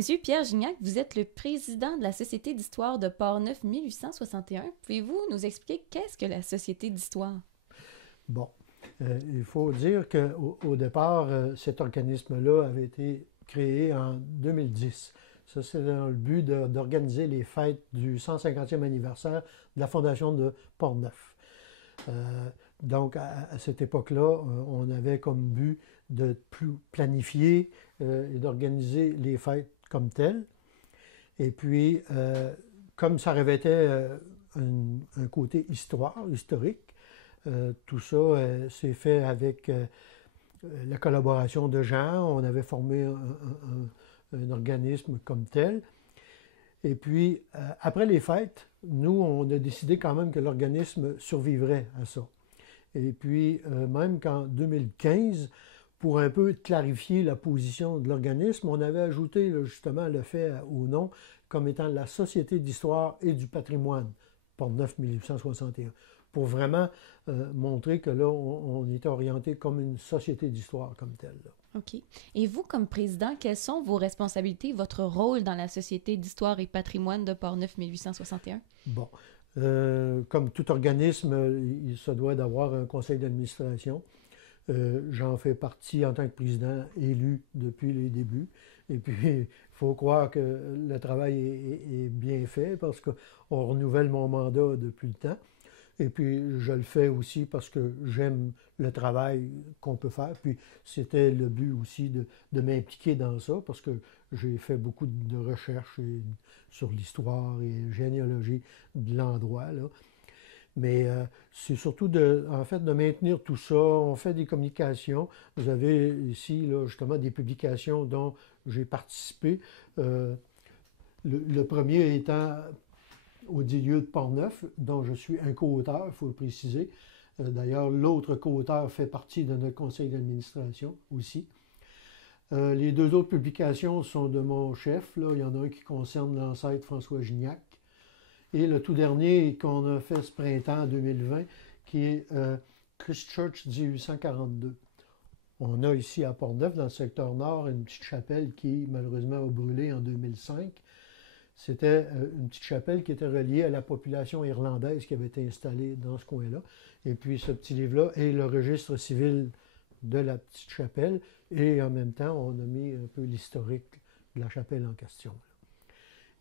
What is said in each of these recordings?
Monsieur Pierre Gignac, vous êtes le président de la Société d'histoire de Portneuf 1861. Pouvez-vous nous expliquer qu'est-ce que la Société d'histoire? Bon, il faut dire qu'au départ, cet organisme-là avait été créé en 2010. Ça, c'est dans le but d'organiser les fêtes du 150e anniversaire de la Fondation de Portneuf. Donc, à cette époque-là, on avait comme but de planifier et d'organiser les fêtes comme telles. Et puis, comme ça revêtait un côté historique, tout ça s'est fait avec la collaboration de gens. On avait formé un organisme comme tel. Et puis, après les fêtes, nous, on a décidé quand même que l'organisme survivrait à ça. Et puis, même qu'en 2015, pour un peu clarifier la position de l'organisme, on avait ajouté là, justement le fait au nom comme étant la Société d'histoire et du patrimoine, Portneuf 1861, pour vraiment montrer que là, on était orienté comme une société d'histoire comme telle. Là. OK. Et vous, comme président, quelles sont vos responsabilités, votre rôle dans la Société d'histoire et patrimoine de Portneuf 1861? Bon. Comme tout organisme, il se doit d'avoir un conseil d'administration. J'en fais partie en tant que président élu depuis les débuts. Et puis, il faut croire que le travail est bien fait parce qu'on renouvelle mon mandat depuis le temps. Et puis, je le fais aussi parce que j'aime le travail qu'on peut faire. Puis, c'était le but aussi de m'impliquer dans ça parce que j'ai fait beaucoup de recherches sur l'histoire et généalogie de l'endroit, là. Mais c'est surtout en fait, de maintenir tout ça. On fait des communications. Vous avez ici, là, justement, des publications dont j'ai participé. Le premier étant au 10 lieux de Portneuf, dont je suis un co-auteur, il faut le préciser. D'ailleurs, l'autre co-auteur fait partie de notre conseil d'administration aussi. Les deux autres publications sont de mon chef. Là. Il y en a un qui concerne l'ancêtre François Gignac. Et le tout dernier qu'on a fait ce printemps 2020, qui est Christchurch 1842. On a ici à Portneuf, dans le secteur nord, une petite chapelle qui malheureusement a brûlé en 2005. C'était une petite chapelle qui était reliée à la population irlandaise qui avait été installée dans ce coin-là. Et puis ce petit livre-là est le registre civil de la petite chapelle. Et en même temps, on a mis un peu l'historique de la chapelle en question.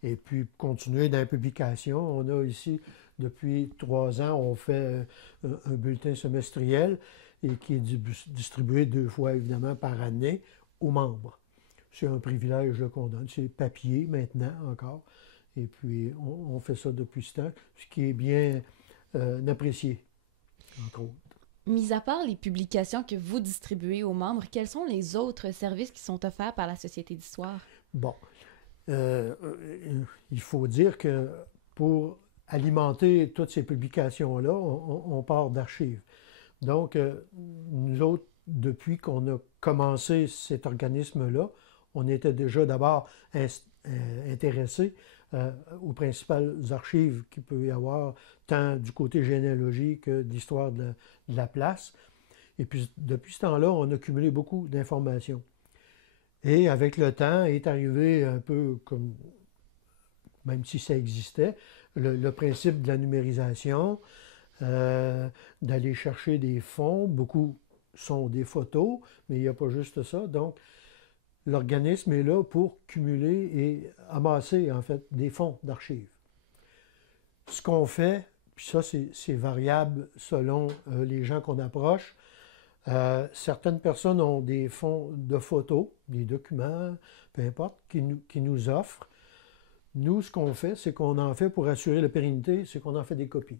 Et puis, continuer dans la publication, on a ici, depuis 3 ans, on fait un bulletin semestriel et qui est distribué 2 fois, évidemment, par année aux membres. C'est un privilège qu'on donne. C'est papier maintenant encore. Et puis, on fait ça depuis ce temps, ce qui est bien apprécié, entre autres. Mis à part les publications que vous distribuez aux membres, quels sont les autres services qui sont offerts par la Société d'histoire? Bon. Il faut dire que pour alimenter toutes ces publications-là, on part d'archives. Donc, nous autres, depuis qu'on a commencé cet organisme-là, on était déjà d'abord intéressés aux principales archives qu'il peut y avoir, tant du côté généalogique que d'histoire de la place. Et puis, depuis ce temps-là, on a cumulé beaucoup d'informations. Et avec le temps est arrivé un peu comme, même si ça existait, le principe de la numérisation, d'aller chercher des fonds. Beaucoup sont des photos, mais il n'y a pas juste ça. Donc, l'organisme est là pour cumuler et amasser, en fait, des fonds d'archives. Ce qu'on fait, puis ça, c'est variable selon les gens qu'on approche. Certaines personnes ont des fonds de photos, des documents, peu importe, qui nous offrent. Nous, ce qu'on fait, c'est qu'on en fait pour assurer la pérennité, c'est qu'on en fait des copies.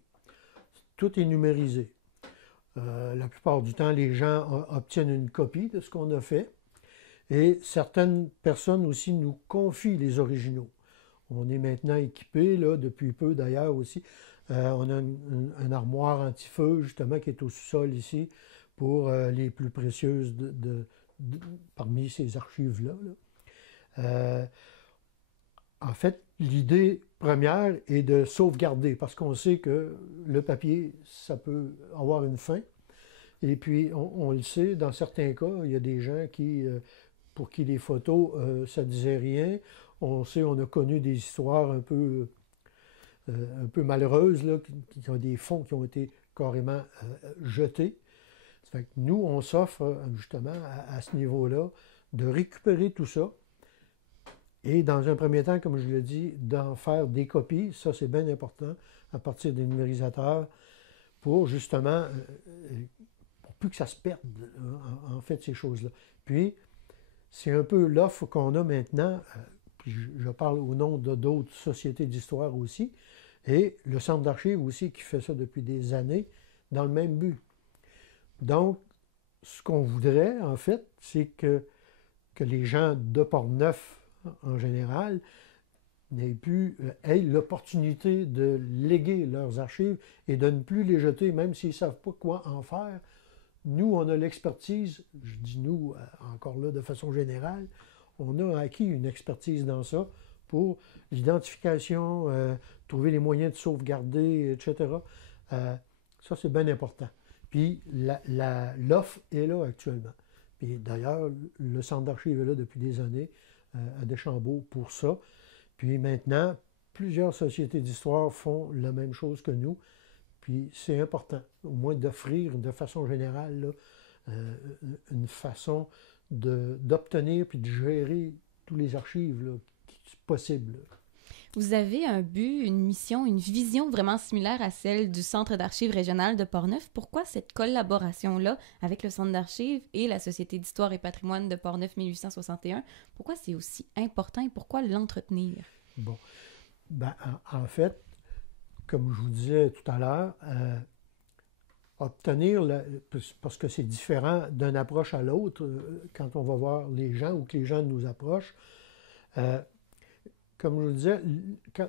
Tout est numérisé. La plupart du temps, les gens obtiennent une copie de ce qu'on a fait. Et certaines personnes aussi nous confient les originaux. On est maintenant équipé, là, depuis peu d'ailleurs aussi. On a une armoire anti-feu, justement, qui est au sous-sol ici, pour les plus précieuses parmi ces archives-là. Là. En fait, l'idée première est de sauvegarder, parce qu'on sait que le papier, ça peut avoir une fin. Et puis, on le sait, dans certains cas, il y a des gens qui, pour qui les photos, ça disait rien. On a connu des histoires un peu malheureuses, là, qui ont des fonds qui ont été carrément jetés. Ça fait que nous, on s'offre justement à ce niveau-là de récupérer tout ça et dans un premier temps, comme je l'ai dit, d'en faire des copies. Ça, c'est bien important à partir des numérisateurs pour justement, pour plus que ça se perde, en fait, ces choses-là. Puis, c'est un peu l'offre qu'on a maintenant, puis je parle au nom de d'autres sociétés d'histoire aussi, et le Centre d'archives aussi qui fait ça depuis des années dans le même but. Donc, ce qu'on voudrait, en fait, c'est que les gens de Portneuf, en général, aient l'opportunité de léguer leurs archives et de ne plus les jeter, même s'ils ne savent pas quoi en faire. Nous, on a l'expertise, je dis nous, encore là, de façon générale, on a acquis une expertise dans ça pour l'identification, trouver les moyens de sauvegarder, etc. Ça, c'est bien important. Puis, l'offre est là actuellement. Puis d'ailleurs, le Centre d'archives est là depuis des années à Deschambault pour ça. Puis maintenant, plusieurs sociétés d'histoire font la même chose que nous. Puis c'est important, au moins d'offrir de façon générale là, une façon d'obtenir puis de gérer tous les archives là, possibles. Vous avez un but, une mission, une vision vraiment similaire à celle du Centre d'archives régional de Portneuf. Pourquoi cette collaboration-là avec le Centre d'archives et la Société d'histoire et patrimoine de Portneuf 1861, pourquoi c'est aussi important et pourquoi l'entretenir? Bon, ben, en fait, comme je vous disais tout à l'heure, parce que c'est différent d'une approche à l'autre, quand on va voir les gens ou que les gens nous approchent, comme je vous disais,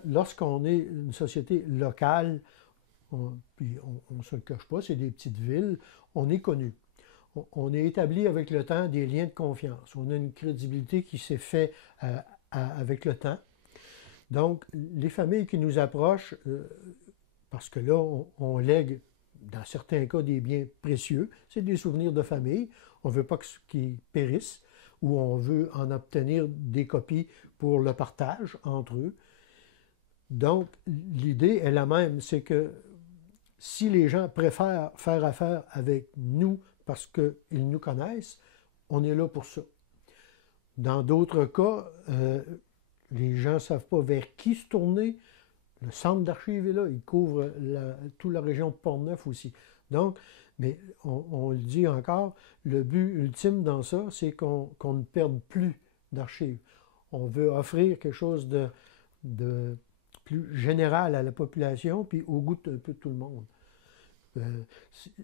lorsqu'on est une société locale, puis on ne se le cache pas, c'est des petites villes, on est connu. On est établi avec le temps des liens de confiance. On a une crédibilité qui s'est faite avec le temps. Donc, les familles qui nous approchent, parce que là, on lègue, dans certains cas, des biens précieux, c'est des souvenirs de famille. On ne veut pas qu'ils périssent, ou on veut en obtenir des copies pour le partage entre eux. Donc, l'idée est la même, c'est que si les gens préfèrent faire affaire avec nous parce qu'ils nous connaissent, on est là pour ça. Dans d'autres cas, les gens ne savent pas vers qui se tourner. Le centre d'archives est là, il couvre toute la région de Portneuf aussi. Donc, mais on le dit encore, le but ultime dans ça, c'est qu'on ne perde plus d'archives. On veut offrir quelque chose de plus général à la population, puis au goût d'un peu tout le monde.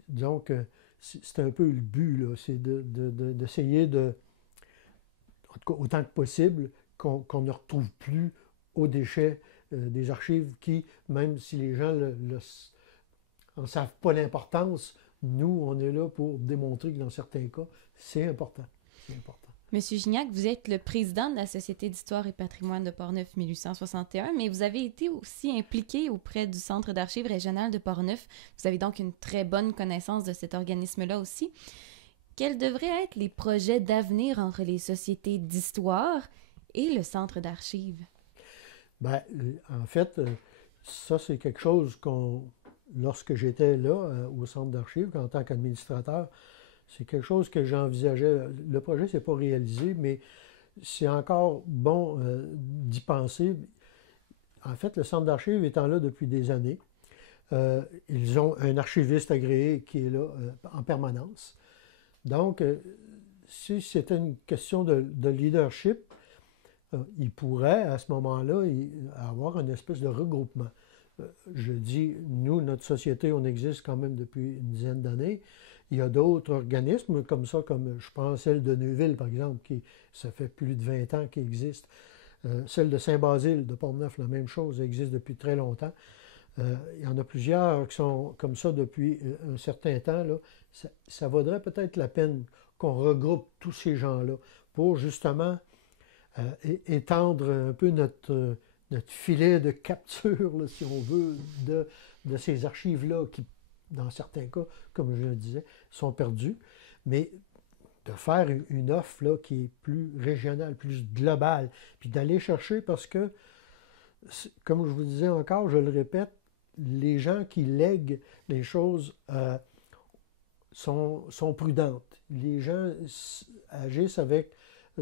Donc, c'est un peu le but, là, c'est d'essayer en tout cas, autant que possible, qu'on ne retrouve plus aux déchets des archives qui, même si les gens n'en savent pas l'importance, nous, on est là pour démontrer que dans certains cas, c'est important. C'est important. Monsieur Gignac, vous êtes le président de la Société d'histoire et patrimoine de Portneuf 1861, mais vous avez été aussi impliqué auprès du Centre d'archives régional de Portneuf. Vous avez donc une très bonne connaissance de cet organisme-là aussi. Quels devraient être les projets d'avenir entre les sociétés d'histoire et le Centre d'archives? Bien, en fait, ça, c'est quelque chose lorsque j'étais là, au Centre d'archives, en tant qu'administrateur, c'est quelque chose que j'envisageais. Le projet ne s'est pas réalisé, mais c'est encore bon d'y penser. En fait, le Centre d'archives étant là depuis des années, ils ont un archiviste agréé qui est là en permanence. Donc, si c'était une question de leadership, il pourrait, à ce moment-là, avoir une espèce de regroupement. Je dis, nous, notre société, on existe quand même depuis une dizaine d'années. Il y a d'autres organismes comme ça, comme je pense celle de Neuville, par exemple, ça fait plus de 20 ans qu'elle existe. Celle de Saint-Basile, de Portneuf, la même chose, existe depuis très longtemps. Il y en a plusieurs qui sont comme ça depuis un certain temps. Là. Ça vaudrait peut-être la peine qu'on regroupe tous ces gens-là pour justement étendre un peu notre filet de capture, là, si on veut, de ces archives-là qui, dans certains cas, comme je le disais, sont perdues. Mais de faire une offre là, qui est plus régionale, plus globale, puis d'aller chercher parce que, comme je vous disais encore, je le répète, les gens qui lèguent les choses sont prudentes. Les gens agissent avec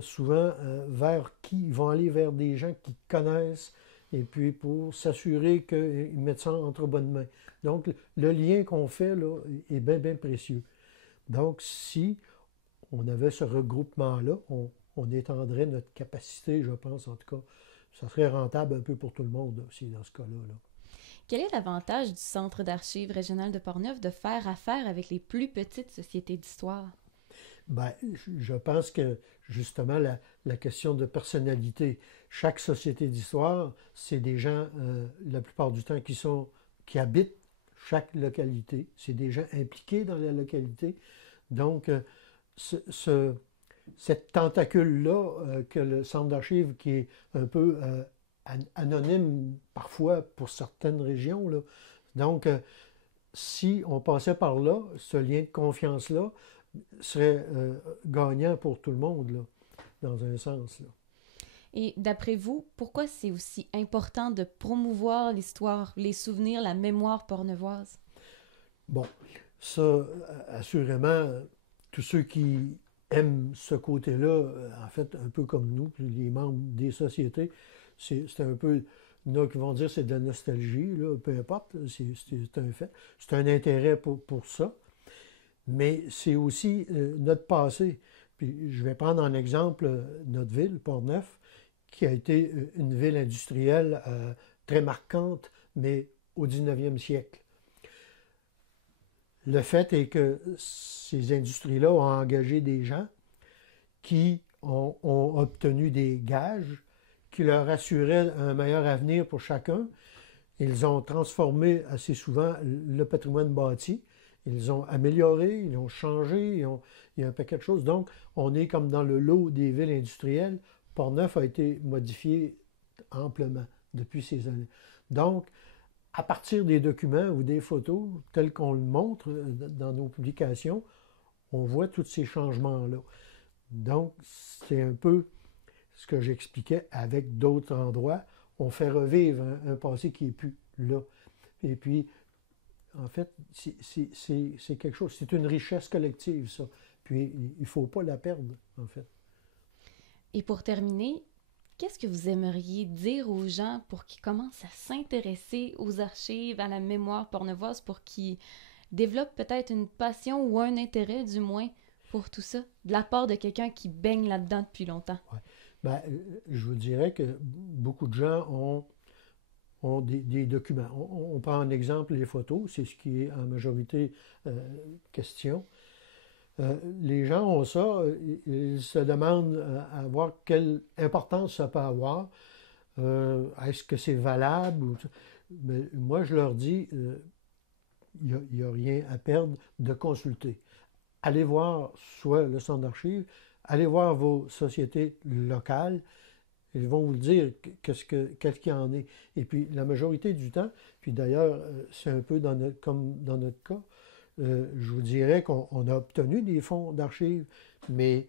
souvent vers qui ils vont aller vers des gens qui connaissent et puis pour s'assurer qu'ils mettent ça entre bonnes mains. Donc, le lien qu'on fait là est bien, bien précieux. Donc, si on avait ce regroupement-là, on étendrait notre capacité, je pense, en tout cas. Ça serait rentable un peu pour tout le monde aussi dans ce cas-là. Là. Quel est l'avantage du Centre d'archives régional de Portneuf de faire affaire avec les plus petites sociétés d'histoire? Bien, je pense que justement la question de personnalité, chaque société d'histoire, c'est des gens, la plupart du temps, qui habitent chaque localité. C'est des gens impliqués dans la localité. Donc, cette tentacule-là que le centre d'archives, qui est un peu anonyme parfois pour certaines régions, là. Donc, si on passait par là, ce lien de confiance-là serait gagnant pour tout le monde, là, dans un sens. Là. Et d'après vous, pourquoi c'est aussi important de promouvoir l'histoire, les souvenirs, la mémoire portneuvoise? Bon, ça, assurément, tous ceux qui aiment ce côté-là, en fait, un peu comme nous, puis les membres des sociétés, c'est un peu, il y en a qui vont dire que c'est de la nostalgie, là, peu importe, c'est un fait. C'est un intérêt pour ça. Mais c'est aussi notre passé. Puis je vais prendre en exemple notre ville, Portneuf, qui a été une ville industrielle très marquante, mais au 19e siècle. Le fait est que ces industries-là ont engagé des gens qui ont obtenu des gages qui leur assuraient un meilleur avenir pour chacun. Ils ont transformé assez souvent le patrimoine bâti. Ils ont amélioré, ils ont changé, il y a un paquet de choses. Donc, on est comme dans le lot des villes industrielles. Portneuf a été modifié amplement depuis ces années. Donc, à partir des documents ou des photos, tels qu'on le montre dans nos publications, on voit tous ces changements-là. Donc, c'est un peu ce que j'expliquais avec d'autres endroits. On fait revivre un passé qui n'est plus là. Et puis, en fait, c'est quelque chose, c'est une richesse collective, ça. Puis, il ne faut pas la perdre, en fait. Et pour terminer, qu'est-ce que vous aimeriez dire aux gens pour qu'ils commencent à s'intéresser aux archives, à la mémoire portneuvoise, pour qu'ils développent peut-être une passion ou un intérêt, du moins, pour tout ça, de la part de quelqu'un qui baigne là-dedans depuis longtemps? Ouais. Ben, je vous dirais que beaucoup de gens ont des documents. On prend en exemple les photos, c'est ce qui est en majorité question. Les gens ont ça, ils se demandent à voir quelle importance ça peut avoir. Est-ce que c'est valable? Mais moi, je leur dis, il n'y a rien à perdre de consulter. Allez voir soit le centre d'archives, allez voir vos sociétés locales. Ils vont vous le dire qu'est-ce qu'il y en est. Et puis, la majorité du temps, puis d'ailleurs, c'est un peu comme dans notre cas, je vous dirais qu'on a obtenu des fonds d'archives, mais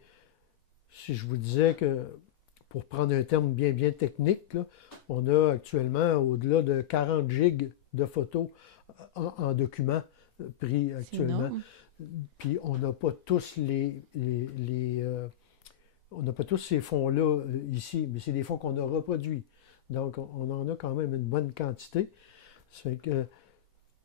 si je vous disais que, pour prendre un terme bien, bien technique, là, on a actuellement au-delà de 40 gigs de photos en documents pris actuellement. Puis on n'a pas tous on n'a pas tous ces fonds-là ici, mais c'est des fonds qu'on a reproduits. Donc, on en a quand même une bonne quantité. Ça fait que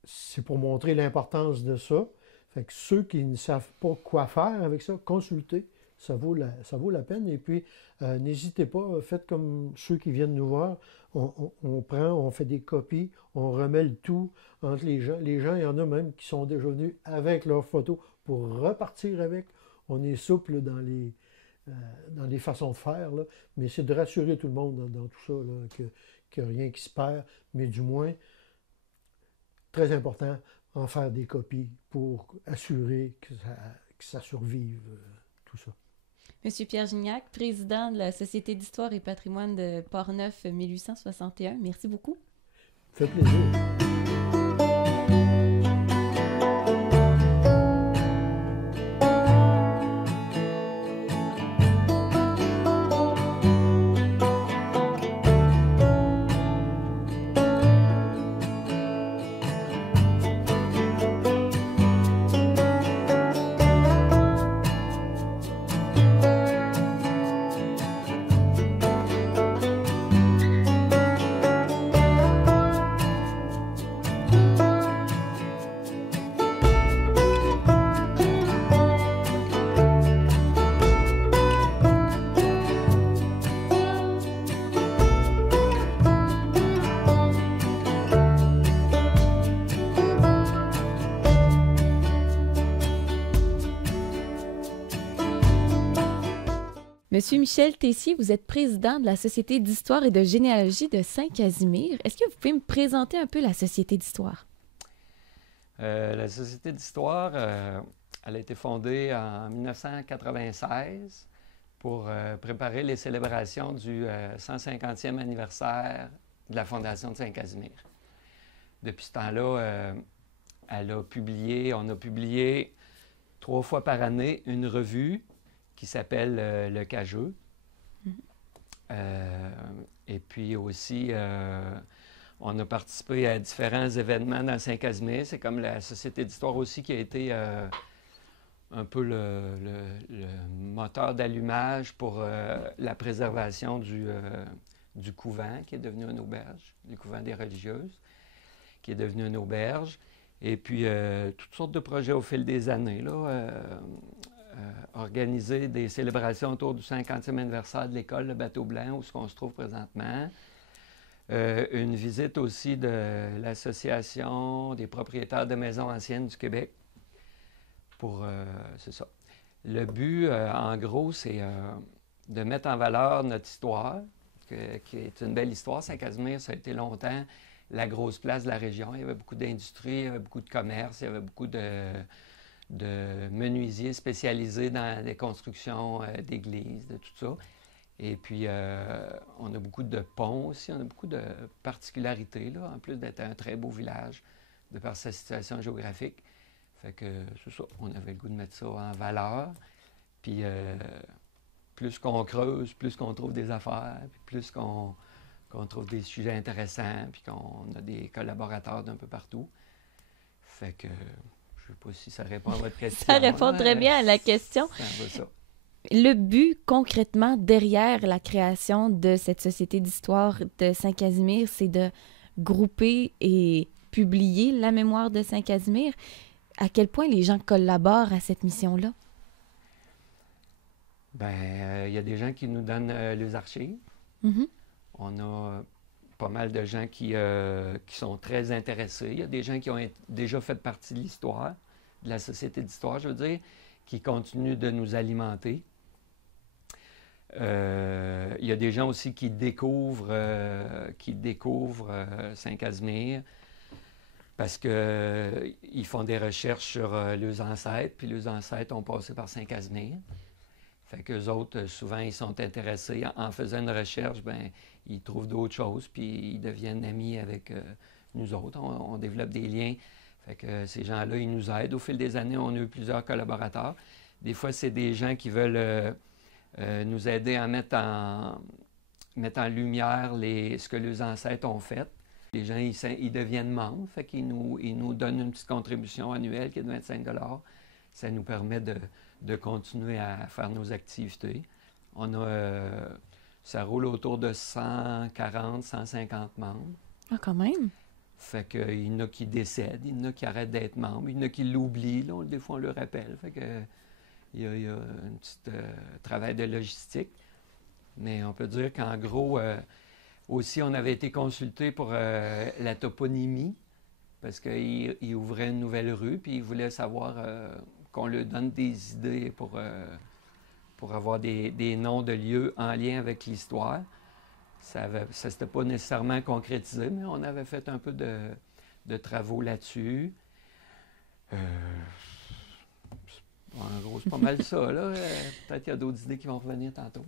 c'est pour montrer l'importance de ça. Fait que ceux qui ne savent pas quoi faire avec ça, consultez. Ça vaut la peine. Et puis, n'hésitez pas, faites comme ceux qui viennent nous voir. On prend, on fait des copies, on remet le tout entre les gens. Les gens, il y en a même qui sont déjà venus avec leurs photos pour repartir avec. On est souple dans les façons de faire, là. Mais c'est de rassurer tout le monde dans tout ça, là, qu'il n'y a rien qui se perd, mais du moins, très important, en faire des copies pour assurer que ça survive, tout ça. Monsieur Pierre Gignac, président de la Société d'histoire et patrimoine de Portneuf 1861, merci beaucoup. Ça fait plaisir. Monsieur Michel Tessier, vous êtes président de la Société d'histoire et de généalogie de Saint-Casimir. Est-ce que vous pouvez me présenter un peu la Société d'histoire? La Société d'histoire, elle a été fondée en 1996 pour préparer les célébrations du 150e anniversaire de la Fondation de Saint-Casimir. Depuis ce temps-là, on a publié 3 fois par année une revue qui s'appelle Le Cageux. Et puis aussi, on a participé à différents événements dans Saint-Casimir. C'est comme la Société d'histoire aussi qui a été un peu le moteur d'allumage pour la préservation du couvent qui est devenu une auberge, du couvent des religieuses, qui est devenu une auberge. Et puis, toutes sortes de projets au fil des années, là. Organiser des célébrations autour du 50e anniversaire de l'école Le Bateau Blanc, où on se trouve présentement. Une visite aussi de l'Association des propriétaires de maisons anciennes du Québec. C'est ça. Le but, en gros, c'est de mettre en valeur notre histoire, qui est une belle histoire. Saint-Casimir, ça a été longtemps la grosse place de la région. Il y avait beaucoup d'industries, il y avait beaucoup de commerces, il y avait beaucoup de menuisiers spécialisés dans les constructions d'églises, de tout ça. Et puis, on a beaucoup de ponts aussi, on a beaucoup de particularités, là, en plus d'être un très beau village, de par sa situation géographique. Fait que, c'est ça, on avait le goût de mettre ça en valeur. Puis, plus qu'on creuse, plus qu'on trouve des affaires, puis plus qu'on trouve des sujets intéressants, puis qu'on a des collaborateurs d'un peu partout. Fait que, je ne sais pas si ça répond à votre question. Ça répond très bien à la question. C'est un peu ça. Le but, concrètement, derrière la création de cette Société d'histoire de Saint-Casimir, c'est de grouper et publier la mémoire de Saint-Casimir. À quel point les gens collaborent à cette mission-là? Bien, il y a des gens qui nous donnent les archives. Mm-hmm. On a pas mal de gens qui sont très intéressés. Il y a des gens qui ont déjà fait partie de l'histoire, de la Société d'histoire, je veux dire, qui continuent de nous alimenter. Il y a des gens aussi qui découvrent Saint-Casimir parce qu'ils font des recherches sur leurs ancêtres, puis leurs ancêtres ont passé par Saint-Casimir. Fait qu'eux autres, souvent, ils sont intéressés. En faisant une recherche, bien, ils trouvent d'autres choses, puis ils deviennent amis avec nous autres. On développe des liens. Fait que ces gens-là, ils nous aident. Au fil des années, on a eu plusieurs collaborateurs. Des fois, c'est des gens qui veulent nous aider à mettre en lumière ce que leurs ancêtres ont fait. Les gens, ils deviennent membres, fait qu'ils nous donnent une petite contribution annuelle qui est de 25 $. Ça nous permet de continuer à faire nos activités. Ça roule autour de 140, 150 membres. Ah, quand même! Fait qu'il y en a qui décèdent, il y en a qui arrêtent d'être membres, il y en a qui l'oublient, là, des fois on le rappelle. Fait que il y a un petit travail de logistique. Mais on peut dire qu'en gros, aussi on avait été consulté pour la toponymie, parce qu'il ouvrait une nouvelle rue, puis il voulait savoir qu'on lui donne des idées pour avoir des noms de lieux en lien avec l'histoire. Ça ne s'était pas nécessairement concrétisé, mais on avait fait un peu de travaux là-dessus. En gros, c'est pas mal ça, là. Peut-être qu'il y a d'autres idées qui vont revenir tantôt.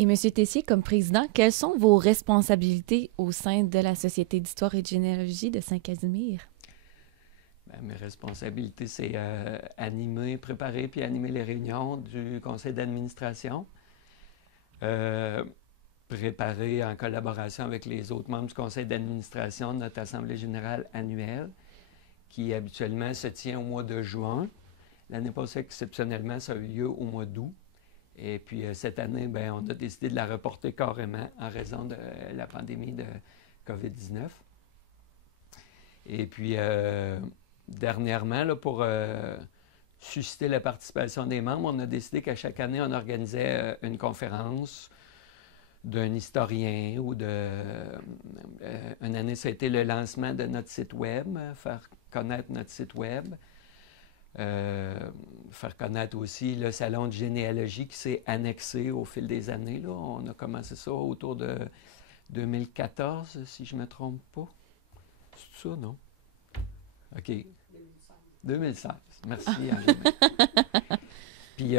Et M. Tessier, comme président, quelles sont vos responsabilités au sein de la Société d'histoire et de généalogie de Saint-Casimir? Bien, mes responsabilités, c'est préparer puis animer les réunions du conseil d'administration. Préparer en collaboration avec les autres membres du conseil d'administration notre assemblée générale annuelle, qui habituellement se tient au mois de juin. L'année passée, exceptionnellement, ça a eu lieu au mois d'août. Et puis cette année, bien, on a décidé de la reporter carrément en raison de la pandémie de COVID-19. Et puis, dernièrement, là, pour susciter la participation des membres, on a décidé qu'à chaque année, on organisait une conférence d'un historien ou une année, ça a été le lancement de notre site web, faire connaître notre site web. faire connaître aussi le salon de généalogie qui s'est annexé au fil des années. Là. On a commencé ça autour de 2014, si je ne me trompe pas. C'est ça, non? OK. 2016. Merci, Angélique. Puis,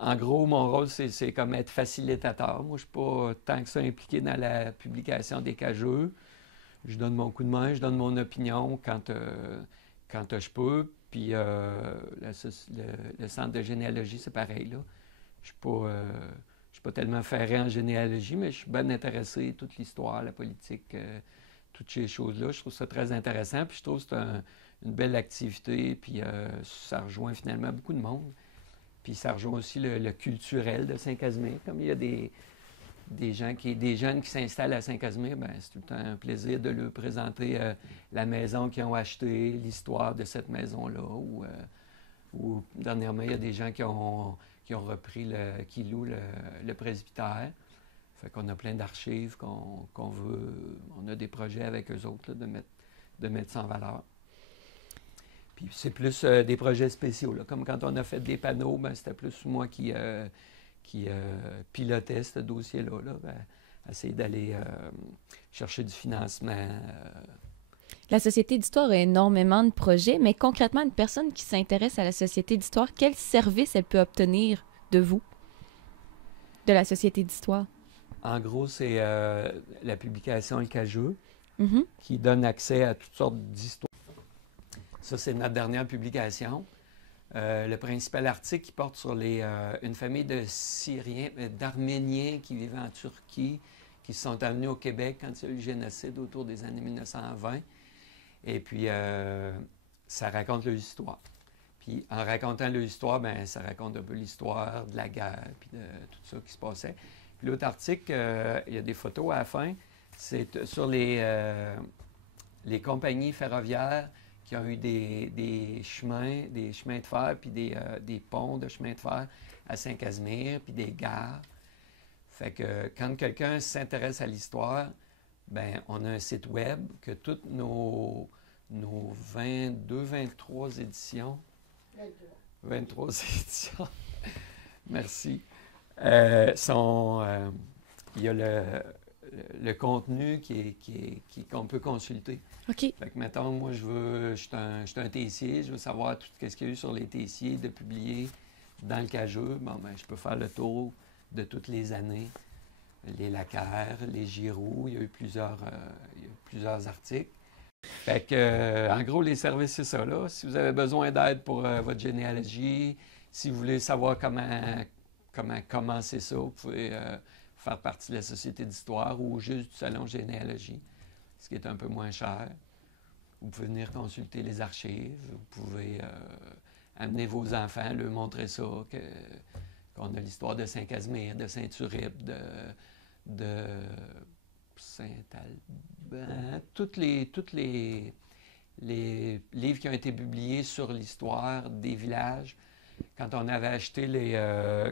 en gros, mon rôle, c'est comme être facilitateur. Moi, je ne suis pas tant que ça impliqué dans la publication des cageux. Je donne mon coup de main, je donne mon opinion quand je peux. Puis, le centre de généalogie, c'est pareil, là. Je ne suis pas tellement ferré en généalogie, mais je suis bien intéressé, toute l'histoire, la politique, toutes ces choses-là. Je trouve ça très intéressant. Puis, je trouve que c'est une belle activité. Puis, ça rejoint finalement beaucoup de monde. Puis ça rejoint aussi le culturel de Saint-Casimir. Comme il y a des jeunes qui s'installent à Saint-Casimir, bien, c'est tout le temps un plaisir de leur présenter la maison qu'ils ont achetée, l'histoire de cette maison-là. Ou dernièrement, il y a des gens qui ont repris, qui louent le presbytère. Fait qu'on a plein d'archives qu'on veut. On a des projets avec eux autres là, de mettre ça en valeur. Puis c'est plus des projets spéciaux. Là. Comme quand on a fait des panneaux, ben, c'était plus moi qui pilotais ce dossier-là. Là. Ben, essayer d'aller chercher du financement. La Société d'histoire a énormément de projets, mais concrètement, une personne qui s'intéresse à la Société d'histoire, quel service elle peut obtenir de vous, de la Société d'histoire? En gros, c'est la publication Le Cageux, Mm-hmm. qui donne accès à toutes sortes d'histoires. Ça, c'est notre dernière publication. Le principal article qui porte sur une famille de Syriens, d'Arméniens qui vivaient en Turquie, qui se sont amenés au Québec quand il y a eu le génocide autour des années 1920. Et puis, ça raconte leur histoire. Puis, en racontant leur histoire, bien, ça raconte un peu l'histoire de la guerre, puis de tout ça qui se passait. Puis l'autre article, il y a des photos à la fin, c'est sur les compagnies ferroviaires qui ont eu des chemins de fer, puis des ponts de chemin de fer à Saint-Casimir, puis des gares. Fait que quand quelqu'un s'intéresse à l'histoire, ben on a un site web que toutes nos 23 éditions... 23 éditions, merci, il y a le contenu qu'on peut consulter. OK. Fait que, mettons, moi, je suis un tessier, je veux savoir tout ce qu'il y a eu sur les tessiers de publier dans le Cageux. Bon, ben, je peux faire le tour de toutes les années. Les Lacaire, les Giroux, il y a eu plusieurs articles. Fait que, en gros, les services, c'est ça, là. Si vous avez besoin d'aide pour votre généalogie, si vous voulez savoir comment commencer ça, vous pouvez faire partie de la Société d'histoire ou juste du Salon de généalogie, ce qui est un peu moins cher. Vous pouvez venir consulter les archives, vous pouvez amener vos enfants, leur montrer ça, qu'on a l'histoire de Saint-Casimir, de Saint-Uribe, de Saint-Alban, tous les livres qui ont été publiés sur l'histoire des villages. Quand on avait acheté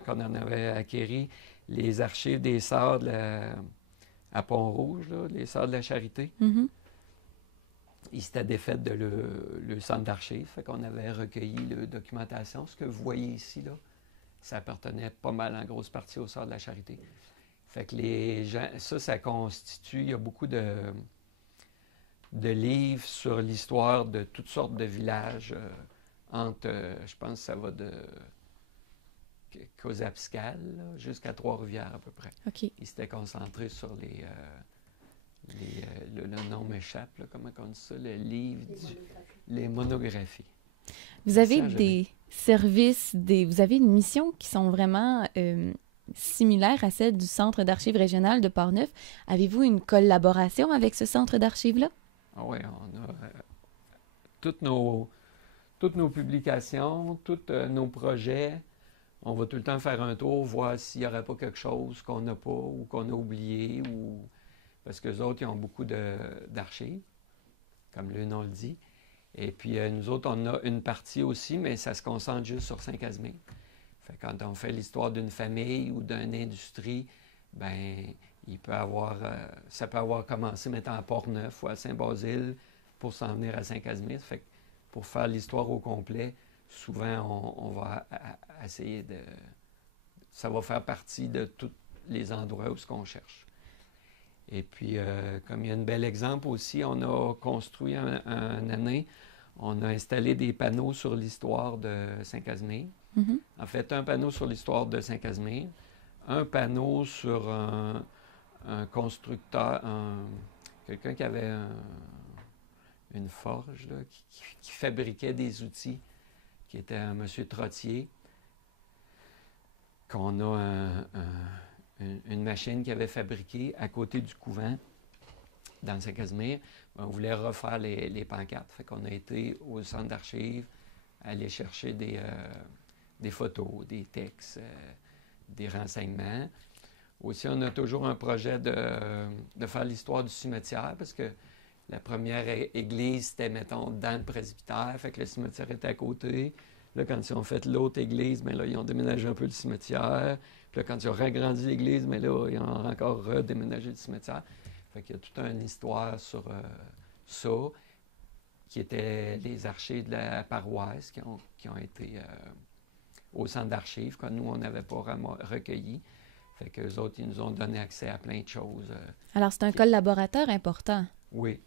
quand on avait acquéri les archives des Sœurs à Pont-Rouge, là, les Sœurs de la Charité, Mm-hmm. ils s'étaient défaits de le centre d'archives. Fait qu'on avait recueilli la documentation. Ce que vous voyez ici, là, ça appartenait pas mal en grosse partie aux Sœurs de la Charité. Fait que les gens, ça constitue, il y a beaucoup de livres sur l'histoire de toutes sortes de villages je pense que ça va de Causapscal jusqu'à Trois-Rivières à peu près. OK. Ils s'étaient concentrés sur le nom m'échappe, là, comment on dit ça, le livre, les monographies. Vous avez Ça, des services, vous avez une mission qui sont vraiment similaires à celle du Centre d'archives régional de Portneuf. Avez-vous une collaboration avec ce centre d'archives-là? Ah oui, on a toutes nos publications, tous nos projets. On va tout le temps faire un tour, voir s'il n'y aurait pas quelque chose qu'on n'a pas ou qu'on a oublié. Parce qu'eux autres, ils ont beaucoup d'archives, comme le nom le dit. Et puis, nous autres, on a une partie aussi, mais ça se concentre juste sur Saint-Casimir. Fait que quand on fait l'histoire d'une famille ou d'une industrie, ben ça peut avoir commencé, mettons, à Port-Neuf ou à Saint-Basile pour s'en venir à Saint-Casimir. Fait que pour faire l'histoire au complet, souvent, on va essayer de... Ça va faire partie de tous les endroits où ce qu'on cherche. Et puis, comme il y a un bel exemple aussi, on a construit une année, on a installé des panneaux sur l'histoire de Saint-Casimir. Mhm. En fait, un panneau sur l'histoire de Saint-Casimir, un panneau sur un constructeur, quelqu'un qui avait une forge là, qui fabriquait des outils, qui était un monsieur Trottier, qu'on a une machine qu'il avait fabriquée à côté du couvent, dans le Saint-Casimir. On voulait refaire les pancartes. Fait qu'on a été au centre d'archives, aller chercher des photos, des textes, des renseignements. Aussi, on a toujours un projet de faire l'histoire du cimetière, parce que la première église, c'était, mettons, dans le presbytère, fait que le cimetière était à côté. Là, quand ils ont fait l'autre église, bien là, ils ont déménagé un peu le cimetière. Puis là, quand ils ont agrandi l'église, mais là, ils ont encore redéménagé le cimetière. Fait qu'il y a toute une histoire sur ça, qui étaient les archives de la paroisse qui ont été au centre d'archives, que nous, on n'avait pas recueilli. Fait qu'eux autres, ils nous ont donné accès à plein de choses. Alors, c'est un collaborateur important. Oui,